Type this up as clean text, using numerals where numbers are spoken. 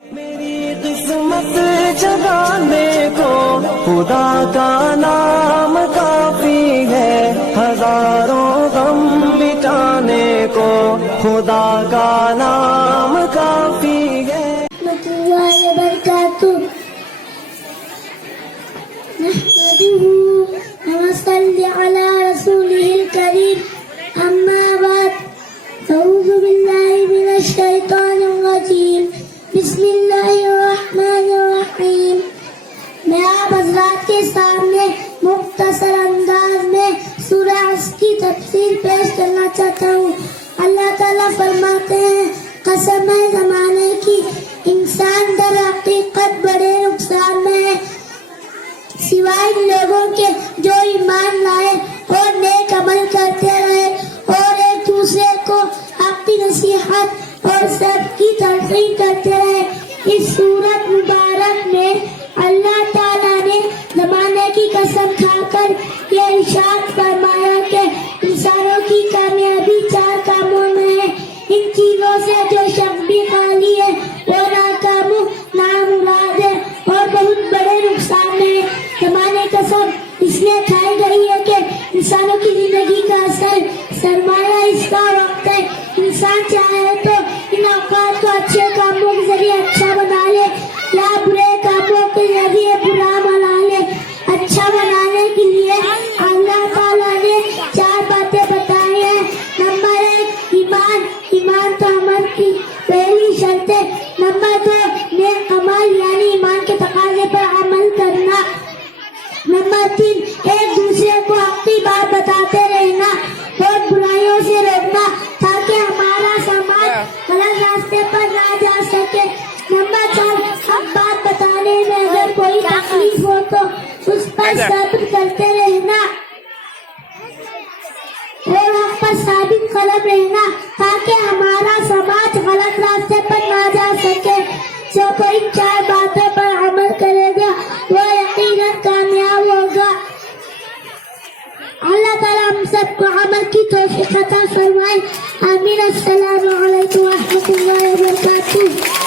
میری قسمت جگانے کو خدا کا نام کافی ہے، ہزاروں غم مٹانے کو خدا کا نام کافی ہے۔ نحمده ونصلي على رسوله الكريم أما بعد أعوذ بالله من الشيطان الرجيم بسم اللہ الرحمن الرحیم۔ میں آپ حضرات کے سامنے مختصر انداز میں سورہ عصر کی تفسیر پیش کرنا چاہتا ہوں۔ اللہ تعالیٰ فرماتے ہیں، قسم ہے زمانے کی، انسان در حقیقت بڑے نقصان میں ہے، سوائے ان لوگوں کے جو ایمان لائے اور نیک عمل کرتے رہے اور ایک دوسرے کو حق کی نصیحت اور سب کی تلقین کرتے رہے۔ اس سورت مبارک میں اللہ تعالیٰ نے زمانے کی قسم کھا کر یہ ارشاد فرمایا کہ انسانوں کی کامیابی چار کاموں میں ہے، ان چیزوں سے جو شخص بھی خالی ہے وہ ناکام نامراد ہے اور بہت بڑے نقصان میں ہے۔ زمانے قسم اس لیے کھائی گئی ہے کہ انسانوں کی زندگی کا اصل سرمایہ اس کا وقت ہے۔ انسان چاہے تو ان اوقات کو اچھے کاموں کے ذریعے اچھا بنا لے یا برے کاموں کے ذریعے برا بنا لے۔ اچھا بنانے کے لیے اللہ تعالیٰ نے چار باتیں بتائی ہیں۔ نمبر 1 ایمان، ایمان تو عمل کی پہلی شرط ہے۔ نمبر 2 نیک عمل یعنی ایمان کے تقاضے پر عمل کرنا۔ نمبر 3 ایک دوسرے کو حق کی بات بتاتے رہنا اور برائیوں سے روکنا تاکہ ہمارا سماج غلط راستے پر نہ جا سکے۔ نمبر 4 حق بات بتانے میں اگر کوئی تکلیف ہو تو اس پر صبر کرتے رہنا اور حق پر ثابت قدم رہنا تاکہ ہمارا سماج غلط راستے پر نہ جا سکے۔ جو کوئی چار باتوں پر عمل کرے گا وہ یقیناً کامیاب ہوگا۔ اللہ تعالیٰ ہم سب کو عمل کی توفیق عطا فرمائے۔ آمین۔ السلام علیکم ورحمۃ اللہ وبرکاتہ۔